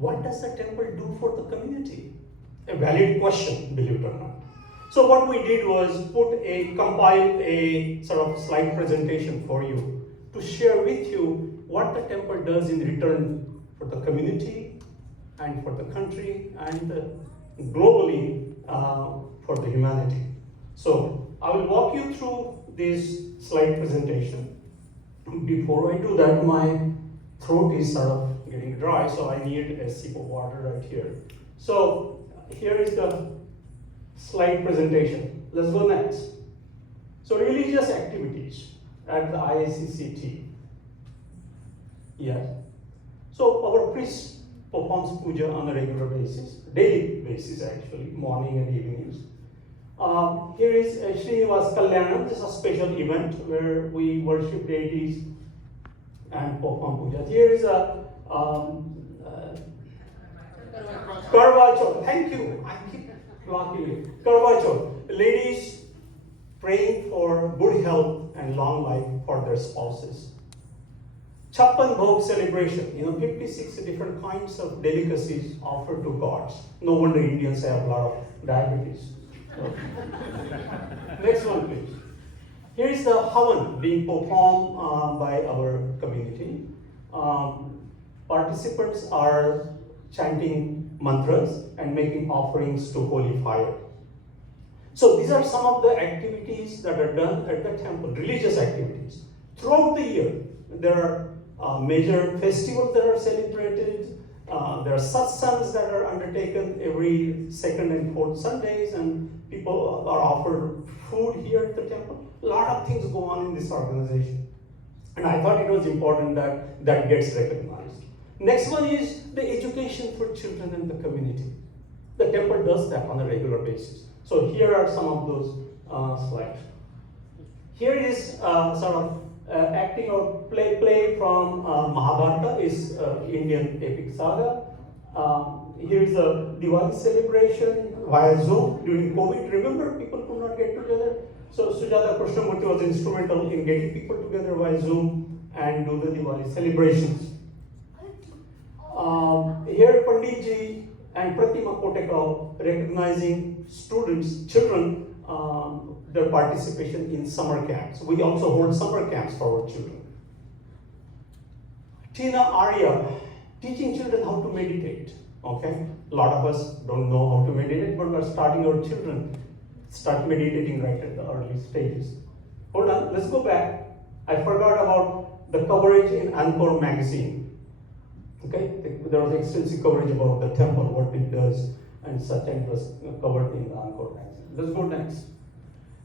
what does the temple do for the community? A valid question, believe it or not. So what we did was compile a sort of slide presentation for you to share with you what the temple does in return for the community and for the country and globally for the humanity. So I will walk you through this slide presentation. Before I do that, my throat is sort of getting dry, so I need a sip of water right here. So here is the slide presentation. Let's go next. So religious activities at the IACCT. Yeah. So our priest performs puja on a regular basis, daily basis actually, morning and evenings. Here is a Srinivas Kalyanam. This is a special event where we worship deities and perform puja. Here is a Karwa Chauth. Thank you. I keep blocking it. Karwa Chauth. Ladies praying for good health and long life for their spouses. Chappan Bhog celebration. 56 different kinds of delicacies offered to gods. No wonder Indians have a lot of diabetes. Next one, please. Here is the Havan being performed by our community. Participants are chanting mantras and making offerings to holy fire. So these are some of the activities that are done at the temple, religious activities. Throughout the year, there are major festivals that are celebrated. There are satsangs that are undertaken every second and fourth Sundays, and people are offered food here at the temple. A lot of things go on in this organization. And I thought it was important that that gets recognized. Next one is the education for children in the community. The temple does that on a regular basis. So here are some of those slides. Here is sort of acting or play from Mahabharata, is Indian epic saga. Here is a Diwali celebration via Zoom during COVID. Remember, people could not get together. So Sujata Krishnamurti was instrumental in getting people together via Zoom and do the Diwali celebrations. Here Panditji and Pratima Kotekal recognizing students, children, their participation in summer camps. We also hold summer camps for our children. Tina Arya, teaching children how to meditate. Okay, a lot of us don't know how to meditate, but we're starting our children start meditating right at the early stages. Hold on, let's go back. I forgot about the coverage in Angkor magazine. Okay, there was extensive coverage about the temple, what it does, and such, and it was covered in the Angkor magazine. Let's go next.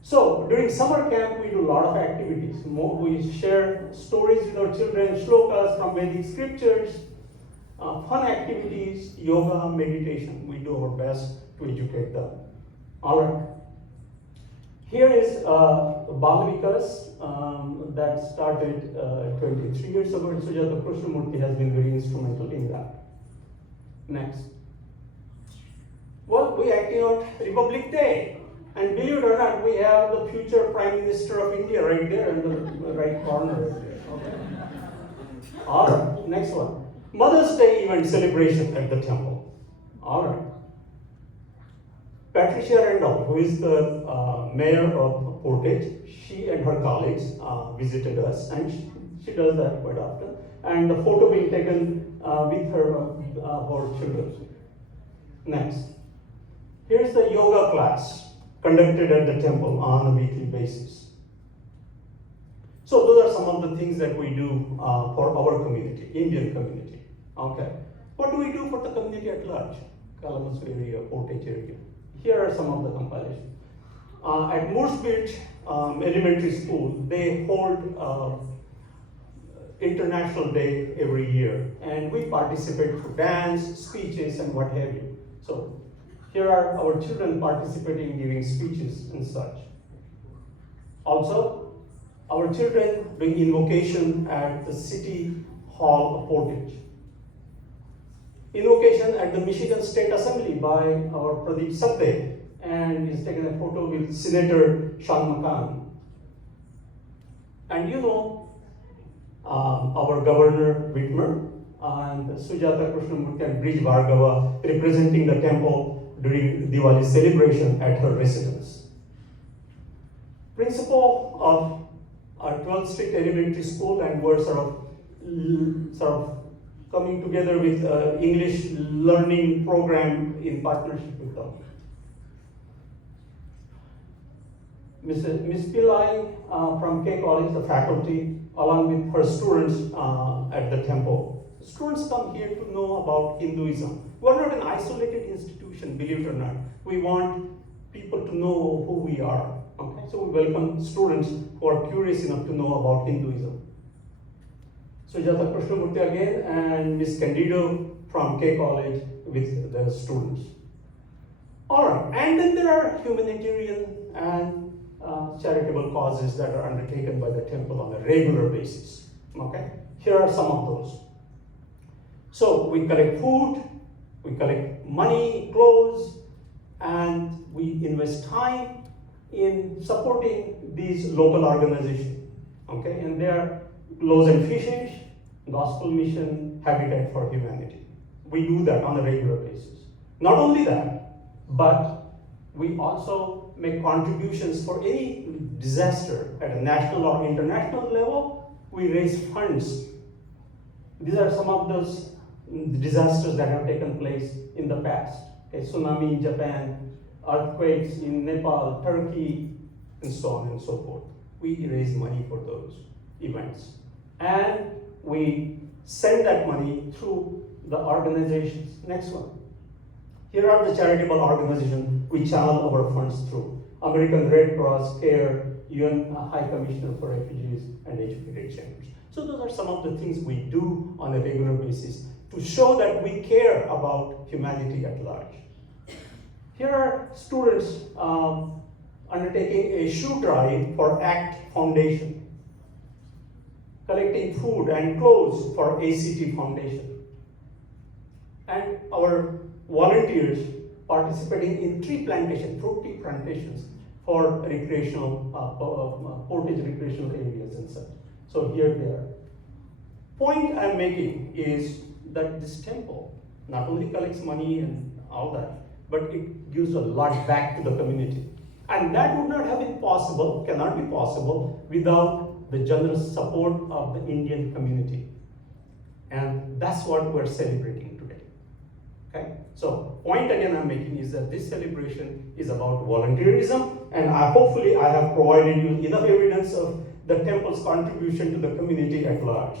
So during summer camp, we do a lot of activities. We share stories with our children, shlokas from Vedic scriptures, fun activities, yoga, meditation. We do our best to educate them. All right. Here is Balavikas that started 23 years ago, and Sujata Krishnamurti has been very instrumental in that. Next. Well, we acting out Republic Day. And believe it or not, we have the future Prime Minister of India right there in the right corner. Right there. Okay. All right, next one. Mother's Day event celebration at the temple. All right. Patricia Randall, who is the mayor of Portage, she and her colleagues visited us, and she does that quite often. And the photo being taken with her children. Next. Here's the yoga class conducted at the temple on a weekly basis. So those are some of the things that we do for our community, Indian community. Okay. What do we do for the community at large? Kalamazoo area, Portage area. Here are some of the compilations. At Moores Beach Elementary School, they hold International Day every year, and we participate through dance, speeches, and what have you. So here are our children participating in giving speeches and such. Also, our children doing invocation at the City Hall of Portage. Invocation at the Michigan State Assembly by our Pradeep Sabde, and he's taken a photo with Senator Sean McCann. And our Governor Whitmer and Sujata Krishnamurti and Brij Bhargava representing the temple during Diwali celebration at her residence. Principal of our 12th Street Elementary School, and we're sort of coming together with English learning program in partnership with them. Miss Pillai from K College, the faculty, along with her students at the temple. Students come here to know about Hinduism. We're not an isolated institution, believe it or not. We want people to know who we are. Okay, so we welcome students who are curious enough to know about Hinduism. Sujata Krishnamurti again and Miss Candido from K College with the students. All right, and then there are humanitarian and charitable causes that are undertaken by the temple on a regular basis. Okay, here are some of those. So we collect food, we collect money, clothes, and we invest time in supporting these local organizations. Okay, and they are Loaves and Fishes, Gospel Mission, Habitat for Humanity. We do that on a regular basis. Not only that, but we also make contributions for any disaster at a national or international level. We raise funds. These are some of those disasters that have taken place in the past. Okay, tsunami in Japan, earthquakes in Nepal, Turkey, and so on and so forth. We raise money for those events. And we send that money through the organizations. Next one. Here are the charitable organizations we channel our funds through. American Red Cross, CARE, UN High Commissioner for Refugees, and Educated Chambers. So those are some of the things we do on a regular basis to show that we care about humanity at large. Here are students undertaking a shoe drive for ACT Foundation, collecting food and clothes for ACT Foundation, and our volunteers participating in fruit tea plantations for recreational, Portage recreational areas and such. So here they are. Point I'm making is that this temple not only collects money and all that, but it gives a lot back to the community. And that would not have been possible, cannot be possible, without the generous support of the Indian community. And that's what we're celebrating today. Okay? So, point again I'm making is that this celebration is about volunteerism, and hopefully I have provided you enough evidence of the temple's contribution to the community at large.